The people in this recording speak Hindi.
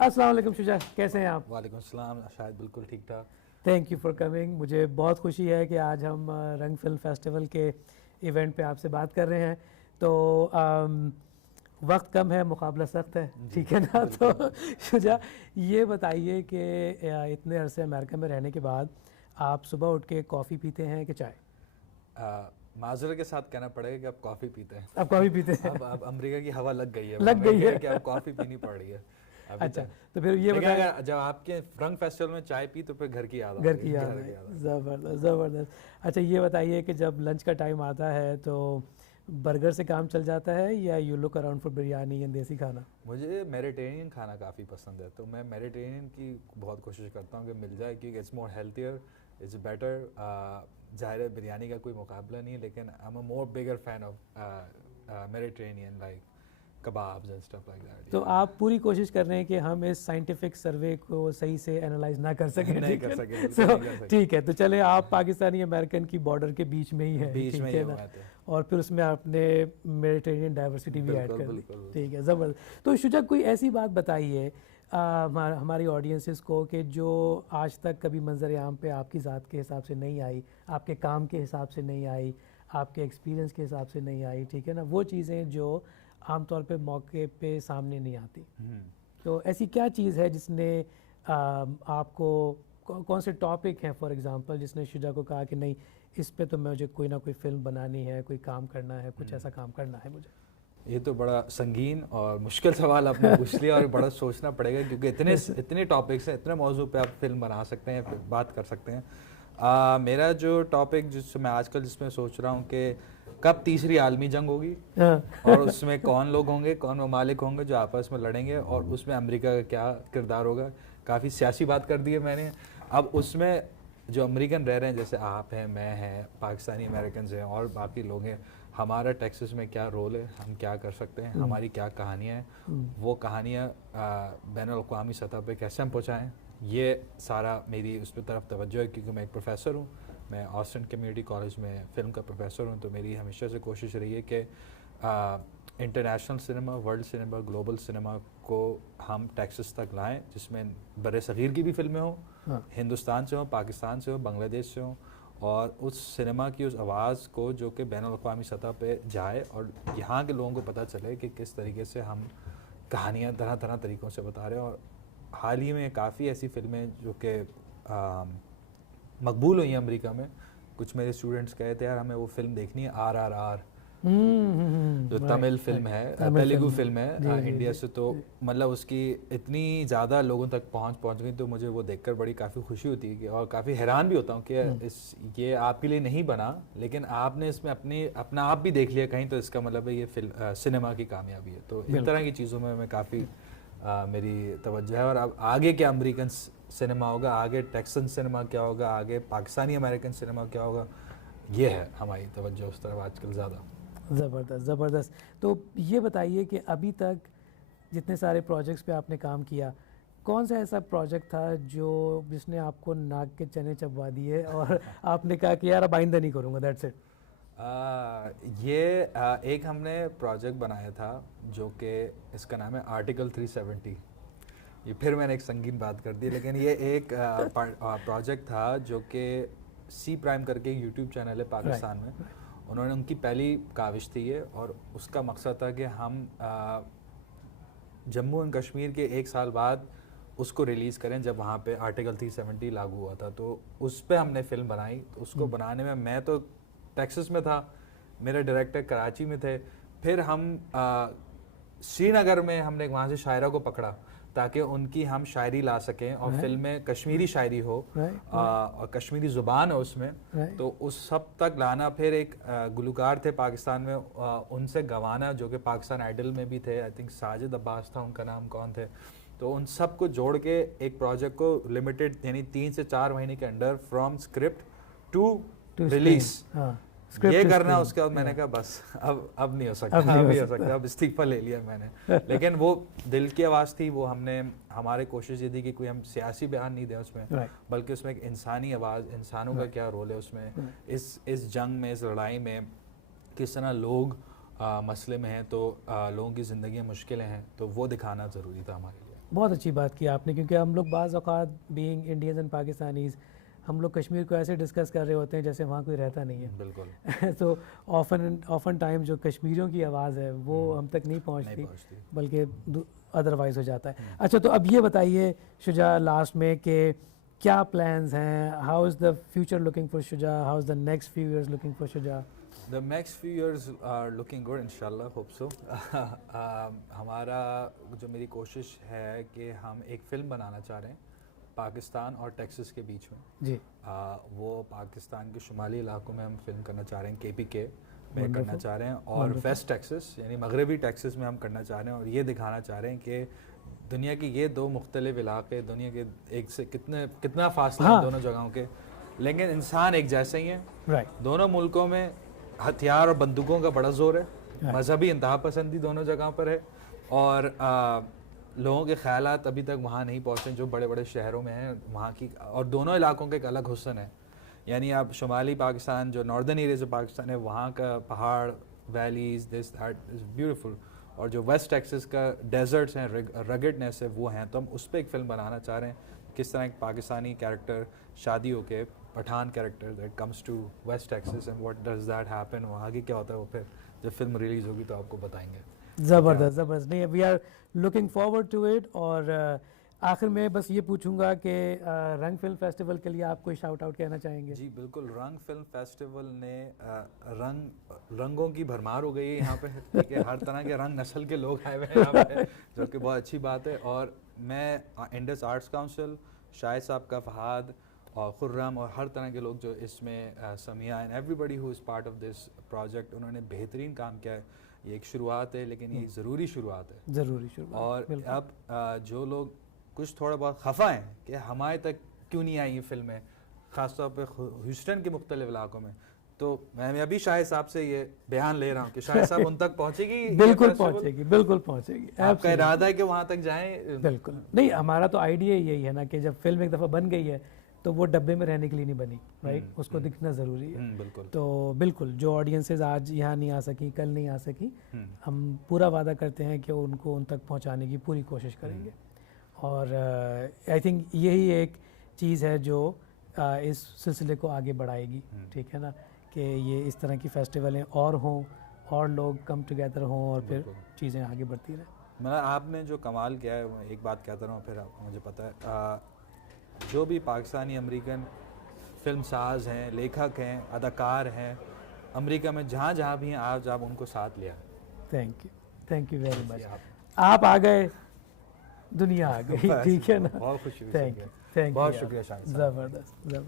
अस्सलाम वालेकुम शुजा, कैसे हैं आप? वालेकुम अस्सलाम। शायद बिल्कुल ठीक ठाक। Thank you for coming. मुझे बहुत खुशी है कि आज हम रंग फिल्म फेस्टिवल के इवेंट पे आपसे बात कर रहे हैं। तो वक्त कम है, मुकाबला सख्त है, जी ठीक है ना? तो बिल्कुल। शुजा, ये बताइए कि इतने अरसे अमेरिका में रहने के बाद आप सुबह उठ के कॉफ़ी पीते हैं कि चाय? माजरत के साथ कहना पड़ेगा कि अब कॉफ़ी पीते हैं। आप कॉफ़ी पीते हैं? अब अमेरिका की हवा लग गई है लग हमें गई है। कि अब कॉफ़ी पीनी पड़ रही है अभी अच्छा, तक। तो फिर ये लेकिन बताएं। अगर जब आपके रंग फेस्टिवल में चाय पी तो फिर घर की याद आ घर गई। की याद घर है, की याद आ ज़बरदस्त ज़बरदस्त। अच्छा, ये बताइए कि जब लंच का टाइम आता है तो बर्गर से काम चल जाता है या you look around for biryani and देसी खाना? मुझे मेडिटेरियन खाना काफ़ी पसंद है, तो मैं मेडिटेरियन की बहुत कोशिश करता हूँ कि मिल जाए, क्योंकि it's more healthier, it's better. ज़ाहिर है बिरयानी का कोई मुकाबला नहीं है, लेकिन I am a more bigger fan of Mediterranean, like kebabs and stuff like that. तो आप पूरी कोशिश कर रहे हैं कि हम इस साइंटिफिक सर्वे को सही से एनालाइज ना कर सकें, नहीं ठीक कर है सके, ना? बिल्कुल नहीं कर सके। ठीक है, तो चले, आप पाकिस्तानी अमेरिकन की बॉर्डर के बीच में ही हैं, बीच में ठीक ही है हूँ ना? मैं तो। और फिर उसमें आपने मेडिटेरियन डाइवर्सिटी भी ऐड बिल्कुल कर दी। बिल्कुल। ठीक है, ज़बरदस्त। तो शुजा, कोई ऐसी बात बताइए हमारी ऑडियंसेस को कि जो आज तक कभी मंजर आम पे आपकी ज़ात के हिसाब से नहीं आई, आपके काम के हिसाब से नहीं आई, आपके एक्सपीरियंस के हिसाब से नहीं आई, ठीक है ना? वो चीज़ें जो आमतौर पे मौके पे सामने नहीं आती। तो ऐसी क्या चीज़ है जिसने आपको कौन से टॉपिक हैं फॉर एग्जांपल जिसने शुजा को कहा कि नहीं, इस पे तो मुझे कोई ना कोई फिल्म बनानी है, कोई काम करना है, कुछ ऐसा काम करना है मुझे? ये तो बड़ा संगीन और मुश्किल सवाल आपने पूछ लिया और बड़ा सोचना पड़ेगा, क्योंकि इतने टॉपिक्स हैं, इतने मौजू पे आप फिल्म बना सकते हैं, फिर बात कर सकते हैं। मेरा जो टॉपिक जिससे मैं आजकल जिसमें सोच रहा हूँ कि कब तीसरी आलमी जंग होगी, हाँ। और उसमें कौन लोग होंगे, कौन ममालिक होंगे जो आपस में लड़ेंगे, और उसमें अमेरिका का क्या किरदार होगा। काफ़ी सियासी बात कर दी है मैंने। अब उसमें जो अमेरिकन रह रहे हैं, जैसे आप हैं, मैं हैं, पाकिस्तानी अमेरिकन हैं और बाकी लोग हैं, हमारा टेक्सास में क्या रोल है, हम क्या कर सकते हैं, हमारी क्या कहानियाँ हैं, वो कहानियाँ बैनुल-अक़वामी सतह पे कैसे हम पहुँचाएँ, ये सारा मेरी उस पर तरफ तवज्जो है। क्योंकि मैं एक प्रोफेसर हूँ, मैं ऑस्टिन कम्युनिटी कॉलेज में फ़िल्म का प्रोफेसर हूँ, तो मेरी हमेशा से कोशिश रही है कि international cinema, world cinema, global cinema को हम टेक्सास तक लाएं, जिसमें बर्र-ए-सग़ीर की भी फ़िल्में हों, हाँ। हिंदुस्तान से हों, पाकिस्तान से हों, बांग्लादेश से हों, और उस सिनेमा की उस आवाज़ को जो कि बैनुल-अक़वामी सतह पे जाए और यहाँ के लोगों को पता चले कि किस तरीके से हम कहानियाँ तरह तरह तरीक़ों से बता रहे हैं। और हाल ही में काफ़ी ऐसी फ़िल्में जो कि मकबूल हुई हैं अमेरिका में। कुछ मेरे स्टूडेंट्स कहे थे यार हमें वो फ़िल्म देखनी है, RRR, जो तमिल फ़िल्म है, तेलुगु फ़िल्म है इंडिया से। तो मतलब उसकी इतनी ज़्यादा लोगों तक पहुंच गई, तो मुझे वो देखकर बड़ी काफ़ी खुशी होती है कि, और काफ़ी हैरान भी होता हूँ कि ये आपके लिए नहीं बना, लेकिन आपने इसमें अपना आप भी देख लिया कहीं, तो इसका मतलब है ये फिल्म सिनेमा की कामयाबी है। तो इन तरह की चीज़ों में मैं काफ़ी मेरी तवज्जो है। और अब आगे क्या अमेरिकन सिनेमा होगा, आगे टेक्सन सिनेमा क्या होगा, आगे पाकिस्तानी अमेरिकन सिनेमा क्या होगा, ये है हमारी तवज्जो उस तरफ आजकल ज़्यादा। ज़बरदस्त ज़बरदस्त। तो ये बताइए कि अभी तक जितने सारे प्रोजेक्ट्स पे आपने काम किया, कौन सा ऐसा प्रोजेक्ट था जो जिसने आपको नाक के चने चबवा दिए और आपने कहा कि यार अब आइंदा नहीं करूँगा, दैट्स इट? एक हमने प्रोजेक्ट बनाया था जो कि इसका नाम है आर्टिकल 370। ये फिर मैंने एक संगीन बात कर दी, लेकिन ये एक प्रोजेक्ट था जो कि सी प्राइम करके एक यूट्यूब चैनल है पाकिस्तान में, उन्होंने उनकी पहली काविश थी ये, और उसका मकसद था कि हम जम्मू एंड कश्मीर के 1 साल बाद उसको रिलीज़ करें, जब वहाँ पे आर्टिकल 370 लागू हुआ था। तो उस पर हमने फ़िल्म बनाई। तो उसको बनाने में मैं तो टेक्सास में था, मेरे डायरेक्टर कराची में थे, फिर हम श्रीनगर में हमने वहाँ से शायरा को पकड़ा ताकि उनकी हम शायरी ला सकें, और फिल्म में कश्मीरी शायरी हो, और कश्मीरी ज़ुबान हो उसमें, तो उस सब तक लाना। फिर एक गुलकार थे पाकिस्तान में, उनसे गवाना, जो कि पाकिस्तान आइडल में भी थे, आई थिंक साजिद अब्बास था उनका नाम, कौन थे। तो उन सब को जोड़ के एक प्रोजेक्ट को लिमिटेड, यानी 3 से 4 महीने के अंदर, फ्रॉम स्क्रिप्ट टू रिलीज ये करना। उसके बाद मैंने कहा बस अब नहीं हो सकता, अब नहीं हो सकता, अब इस्तीफा ले लिया मैंने। लेकिन वो दिल की आवाज़ थी, वो हमारे कोशिश ये थी कि कोई हम सियासी बयान नहीं दें उसमें, बल्कि उसमें एक इंसानी आवाज़, इंसानों का क्या रोल है उसमें, इस जंग में, इस लड़ाई में किस तरह लोग मसले में हैं, तो लोगों की ज़िंदगी मुश्किलें हैं, तो वो दिखाना ज़रूरी था हमारे लिए। बहुत अच्छी बात की आपने, क्योंकि हम लोग बाज़ औक़ात बीइंग इंडियंस एंड पाकिस्तानीज़ हम लोग कश्मीर को ऐसे डिस्कस कर रहे होते हैं जैसे वहाँ कोई रहता नहीं है। बिल्कुल। तो ऑफन टाइम जो कश्मीरियों की आवाज़ है वो हम तक नहीं पहुँचती, बल्कि अदरवाइज़ हो जाता है। अच्छा, तो अब ये बताइए शुजा लास्ट में कि क्या प्लान्स हैं, how is the future looking for Shuja, how is the next few years looking for Shuja? The next few years are looking good, inshallah, hope so. हमारा जो मेरी कोशिश है कि हम एक फ़िल्म बनाना चाह रहे हैं पाकिस्तान और टेक्सास के बीच में जी। वो पाकिस्तान के शुमाली इलाकों में हम फिल्म करना चाह रहे हैं, KPK में करना चाह रहे हैं, और वेस्ट टेक्सास यानी मगरबी टेक्सास में हम करना चाह रहे हैं, और ये दिखाना चाह रहे हैं कि दुनिया की ये दो मुख्तलिफ इलाके, दुनिया के एक से कितना फासला है दोनों जगहों के, लेकिन इंसान एक जैसे ही हैं। दोनों मुल्कों में हथियार और बंदूकों का बड़ा जोर है, मजहबी इंतहा पसंदी दोनों जगहों पर है, और लोगों के ख्यालात अभी तक वहाँ नहीं पहुँचे जो बड़े बड़े शहरों में हैं वहाँ की, और दोनों इलाकों के एक अलग हुस्न है। यानी आप शुमाली पाकिस्तान जो नॉर्दर्न एरियाज ऑफ पाकिस्तान है वहाँ का पहाड़, valleys, this that is beautiful, और जो वेस्ट टेक्सास का डेजर्ट्स हैं, रगेडनेस है, वो हैं। तो हम उस पर एक फ़िल्म बनाना चाह रहे हैं, किस तरह एक पाकिस्तानी कैरेक्टर शादी होके Pathan character that comes to west Texas and what does that happen, वहाँ आगे क्या होता है वो फिर जब फिल्म रिलीज़ होगी तो आपको बताएंगे। ज़बरदस्त नहीं, we are looking forward to it. और आखिर में बस ये पूछूंगा कि रंग फिल्म फेस्टिवल के लिए आप कोई शाउट आउट कहना चाहेंगे? जी बिल्कुल, रंग फिल्म फेस्टिवल ने रंगों की भरमार हो गई है यहाँ पे, ठीक है, हर तरह के रंग नस्ल के लोग आए हुए हैं यहाँ पे, जो कि बहुत अच्छी बात है। और मैं इंडस आर्ट्स काउंसिल, शाहिद साहब का, फहाद और खुर्रम और हर तरह के लोग जो इसमें, Samiya and everybody who is part of this project, उन्होंने बेहतरीन काम किया है। ये एक शुरुआत है, लेकिन ये ज़रूरी शुरुआत है, ज़रूरी शुरुआत। और अब जो लोग कुछ थोड़ा बहुत खफा हैं कि हमारे तक क्यों नहीं आई ये फिल्में, ख़ासतौर पे ह्यूस्टन के मुख्तलिफ इलाकों में, तो मैं अभी शाहिद साहब से ये बयान ले रहा हूँ कि शाहिद साहब उन तक पहुँचेगी। बिल्कुल पहुँचेगी, बिल्कुल पहुँचेगी। आपका इरादा है कि वहाँ तक जाएं? बिल्कुल नहीं, हमारा तो आइडिया यही है ना कि जब फिल्म एक दफ़ा बन गई है तो वो डब्बे में रहने के लिए नहीं बनी, राइट, उसको दिखना ज़रूरी है। बिल्कुल। तो बिल्कुल जो ऑडियंसेस आज यहाँ नहीं आ सकी, कल नहीं आ सकी, हम पूरा वादा करते हैं कि उनको उन तक पहुँचाने की पूरी कोशिश करेंगे। और आई थिंक यही एक चीज़ है जो इस सिलसिले को आगे बढ़ाएगी, ठीक है ना, कि ये इस तरह की फेस्टिवलें और हों और लोग कम टुगेदर हों और फिर चीज़ें आगे बढ़ती रहें। मतलब आपने जो कमाल किया है, मैं एक बात कहता रहा हूँ, फिर मुझे पता है जो भी पाकिस्तानी अमेरिकन फिल्म साज हैं, लेखक हैं, अदाकार हैं, अमेरिका में जहाँ जहाँ भी हैं, आज आप उनको साथ लिया। Thank you very much. आप आ गए, दुनिया आ गई, ठीक है ना। बहुत खुशी हुई। थैंक यू, बहुत शुक्रिया शाहिद साहब। ज़बरदस्त।